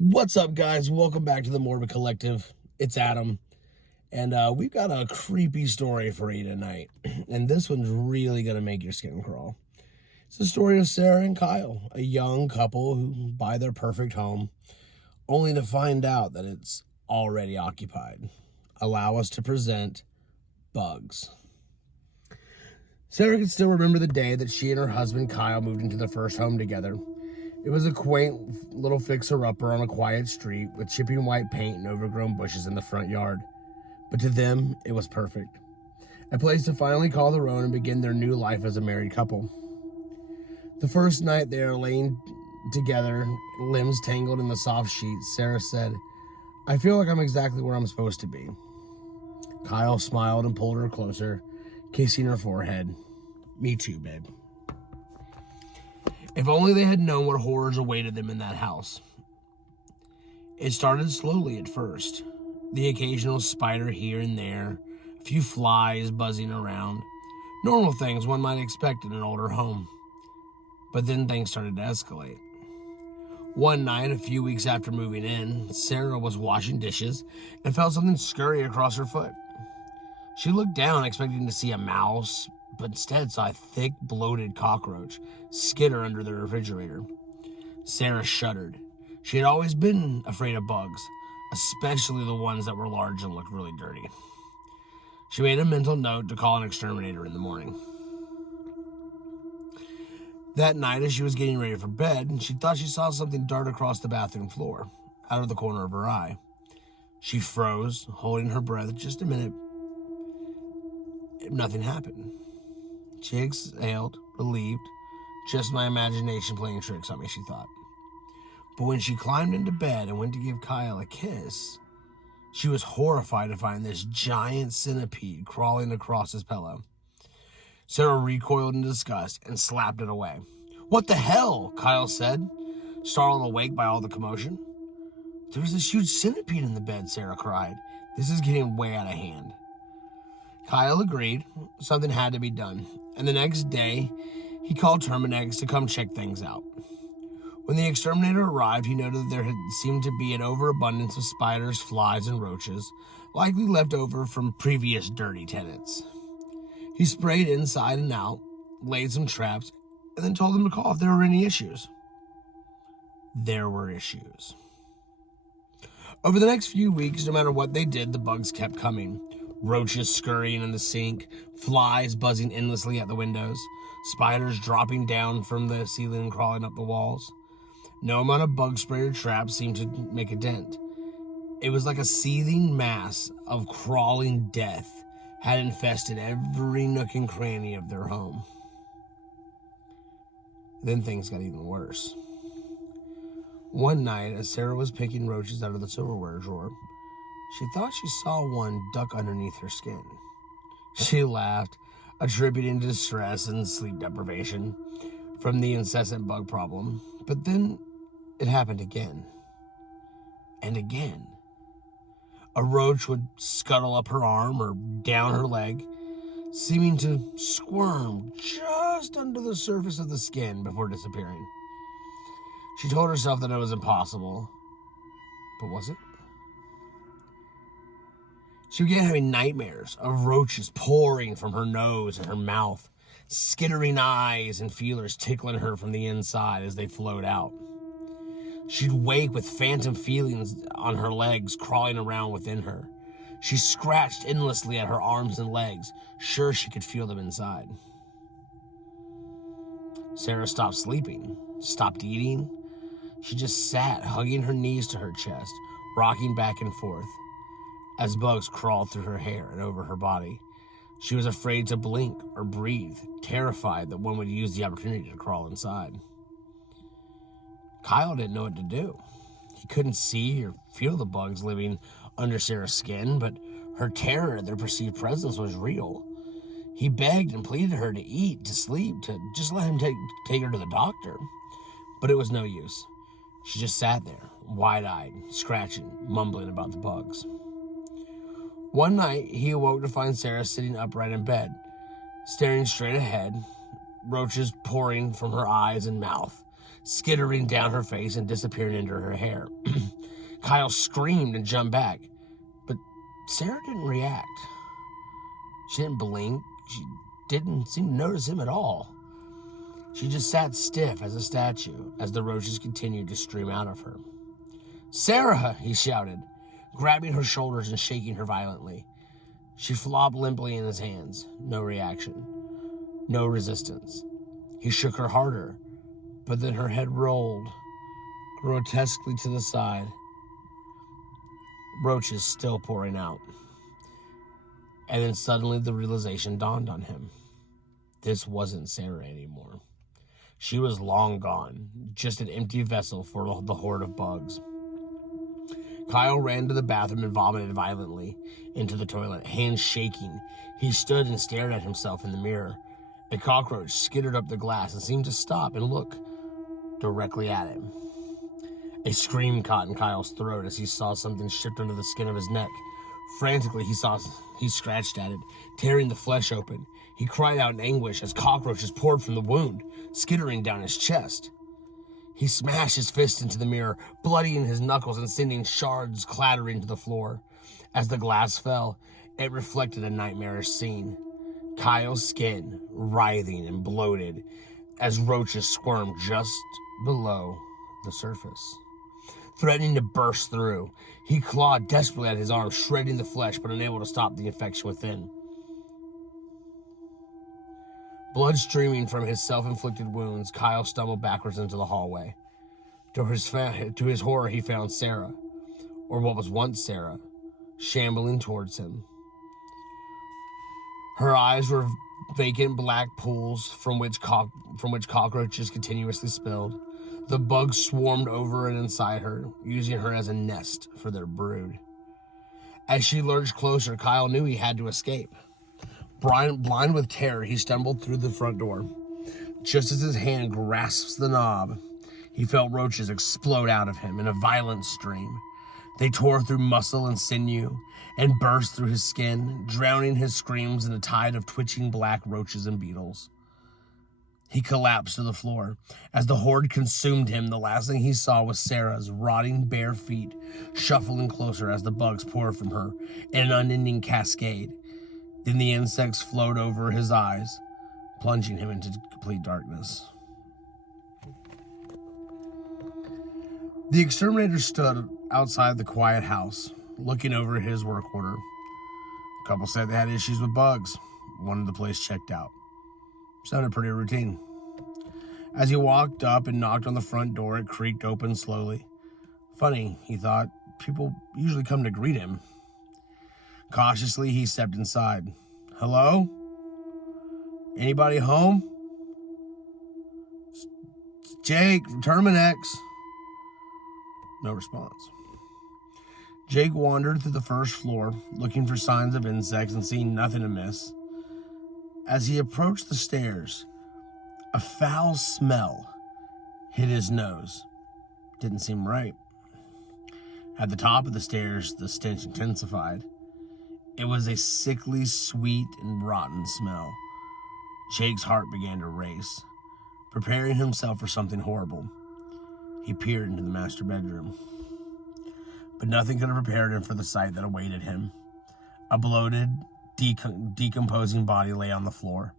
What's up, guys? Welcome back to the Morbid Collective. It's Adam, and we've got a creepy story for you tonight. And this one's really going to make your skin crawl. It's the story of Sarah and Kyle, a young couple who buy their perfect home, only to find out that it's already occupied. Allow us to present bugs. Sarah can still remember the day that she and her husband Kyle moved into their first home together. It was a quaint little fixer-upper on a quiet street with chipping white paint and overgrown bushes in the front yard. But to them, it was perfect. A place to finally call their own and begin their new life as a married couple. The first night they are laying together, limbs tangled in the soft sheets, Sarah said, "I feel like I'm exactly where I'm supposed to be." Kyle smiled and pulled her closer, kissing her forehead. "Me too, babe." If only they had known what horrors awaited them in that house. It started slowly at first. The occasional spider here and there, a few flies buzzing around. Normal things one might expect in an older home. But then things started to escalate. One night, a few weeks after moving in, Sarah was washing dishes and felt something scurry across her foot. She looked down, expecting to see a mouse, but instead saw a thick, bloated cockroach skitter under the refrigerator. Sarah shuddered. She had always been afraid of bugs, especially the ones that were large and looked really dirty. She made a mental note to call an exterminator in the morning. That night, as she was getting ready for bed, she thought she saw something dart across the bathroom floor, out of the corner of her eye. She froze, holding her breath just a minute. Nothing happened. She exhaled, relieved. Just my imagination playing tricks on me, she thought. But when she climbed into bed and went to give Kyle a kiss, she was horrified to find this giant centipede crawling across his pillow. Sarah recoiled in disgust and slapped it away. "What the hell?" Kyle said, startled awake by all the commotion. "There's this huge centipede in the bed," Sarah cried. "This is getting way out of hand." Kyle agreed. Something had to be done. And the next day, he called Terminex to come check things out. When the exterminator arrived, he noted that there had seemed to be an overabundance of spiders, flies, and roaches, likely left over from previous dirty tenants. He sprayed inside and out, laid some traps, and then told them to call if there were any issues. There were issues. Over the next few weeks, no matter what they did, the bugs kept coming. Roaches scurrying in the sink, flies buzzing endlessly at the windows, spiders dropping down from the ceiling and crawling up the walls. No amount of bug spray or traps seemed to make a dent. It was like a seething mass of crawling death had infested every nook and cranny of their home. Then things got even worse. One night, as Sarah was picking roaches out of the silverware drawer, she thought she saw one duck underneath her skin. She laughed, attributing distress and sleep deprivation from the incessant bug problem. But then it happened again. And again. A roach would scuttle up her arm or down her leg, seeming to squirm just under the surface of the skin before disappearing. She told herself that it was impossible. But was it? She began having nightmares of roaches pouring from her nose and her mouth, skittering eyes and feelers tickling her from the inside as they flowed out. She'd wake with phantom feelings on her legs crawling around within her. She scratched endlessly at her arms and legs, sure she could feel them inside. Sarah stopped sleeping, stopped eating. She just sat, hugging her knees to her chest, rocking back and forth. As bugs crawled through her hair and over her body, she was afraid to blink or breathe, terrified that one would use the opportunity to crawl inside. Kyle didn't know what to do. He couldn't see or feel the bugs living under Sarah's skin, but her terror at their perceived presence was real. He begged and pleaded her to eat, to sleep, to just let him take her to the doctor. But it was no use. She just sat there, wide-eyed, scratching, mumbling about the bugs. One night, he awoke to find Sarah sitting upright in bed, staring straight ahead, roaches pouring from her eyes and mouth, skittering down her face and disappearing into her hair. Kyle screamed and jumped back, but Sarah didn't react. She didn't blink. She didn't seem to notice him at all. She just sat stiff as a statue as the roaches continued to stream out of her. "Sarah!" he shouted, grabbing her shoulders and shaking her violently. She flopped limply in his hands. No reaction. No resistance. He shook her harder, but then her head rolled grotesquely to the side. Roaches still pouring out. And then suddenly the realization dawned on him. This wasn't Sarah anymore. She was long gone, just an empty vessel for the horde of bugs. Kyle ran to the bathroom and vomited violently into the toilet, hands shaking. He stood and stared at himself in the mirror. A cockroach skittered up the glass and seemed to stop and look directly at him. A scream caught in Kyle's throat as he saw something shift under the skin of his neck. Frantically, he scratched at it, tearing the flesh open. He cried out in anguish as cockroaches poured from the wound, skittering down his chest. He smashed his fist into the mirror, bloodying his knuckles and sending shards clattering to the floor. As the glass fell, it reflected a nightmarish scene. Kyle's skin writhing and bloated as roaches squirmed just below the surface, threatening to burst through. He clawed desperately at his arm, shredding the flesh, but unable to stop the infection within. Blood streaming from his self-inflicted wounds, Kyle stumbled backwards into the hallway. To his horror, he found Sarah, or what was once Sarah, shambling towards him. Her eyes were vacant black pools from which cockroaches continuously spilled. The bugs swarmed over and inside her, using her as a nest for their brood. As she lurched closer, Kyle knew he had to escape. Blind with terror, he stumbled through the front door. Just as his hand grasps the knob, he felt roaches explode out of him in a violent stream. They tore through muscle and sinew and burst through his skin, drowning his screams in a tide of twitching black roaches and beetles. He collapsed to the floor. As the horde consumed him, the last thing he saw was Sarah's rotting bare feet shuffling closer as the bugs poured from her in an unending cascade. Then the insects flowed over his eyes, plunging him into complete darkness. The exterminator stood outside the quiet house, looking over his work order. A couple said they had issues with bugs. Wanted the place checked out. Sounded pretty routine. As he walked up and knocked on the front door, it creaked open slowly. Funny, he thought, people usually come to greet him. Cautiously, he stepped inside. "Hello? Anybody home?" "Jake from Terminex." No response. Jake wandered through the first floor, looking for signs of insects and seeing nothing amiss. As he approached the stairs, a foul smell hit his nose. Didn't seem right. At the top of the stairs, the stench intensified. It was a sickly, sweet, and rotten smell. Jake's heart began to race. Preparing himself for something horrible, he peered into the master bedroom. But nothing could have prepared him for the sight that awaited him. A bloated, decomposing body lay on the floor,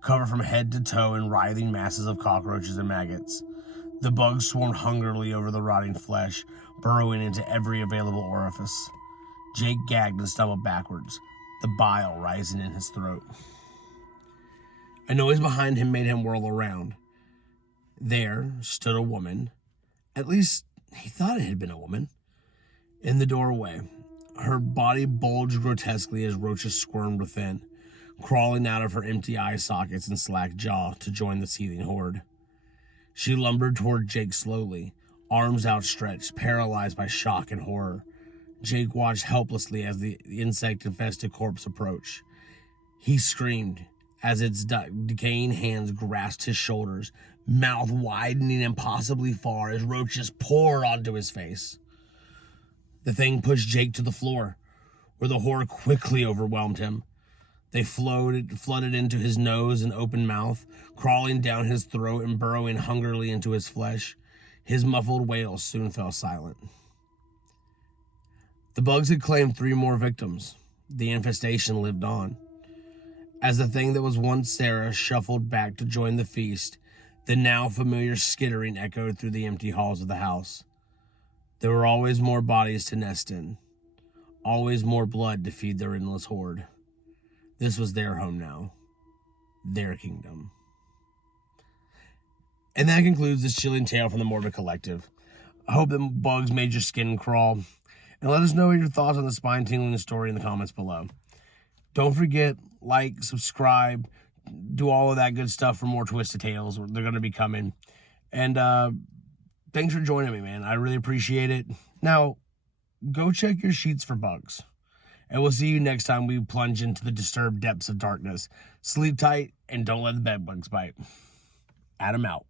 covered from head to toe in writhing masses of cockroaches and maggots. The bugs swarmed hungrily over the rotting flesh, burrowing into every available orifice. Jake gagged and stumbled backwards, the bile rising in his throat. A noise behind him made him whirl around. There stood a woman. At least, he thought it had been a woman. In the doorway, her body bulged grotesquely as roaches squirmed within, crawling out of her empty eye sockets and slack jaw to join the seething horde. She lumbered toward Jake slowly, arms outstretched, paralyzed by shock and horror. Jake watched helplessly as the insect-infested corpse approached. He screamed as its decaying hands grasped his shoulders, mouth widening impossibly far as roaches poured onto his face. The thing pushed Jake to the floor, where the horror quickly overwhelmed him. They flooded into his nose and open mouth, crawling down his throat and burrowing hungrily into his flesh. His muffled wails soon fell silent. The bugs had claimed 3 more victims. The infestation lived on. As the thing that was once Sarah shuffled back to join the feast, the now familiar skittering echoed through the empty halls of the house. There were always more bodies to nest in, always more blood to feed their endless horde. This was their home now, their kingdom. And that concludes this chilling tale from the Morbid Collective. I hope the bugs made your skin crawl. And let us know your thoughts on the spine-tingling story in the comments below. Don't forget, like, subscribe, do all of that good stuff for more Twisted Tales. They're going to be coming. And thanks for joining me, man. I really appreciate it. Now, go check your sheets for bugs. And we'll see you next time we plunge into the disturbed depths of darkness. Sleep tight and don't let the bed bugs bite. Adam out.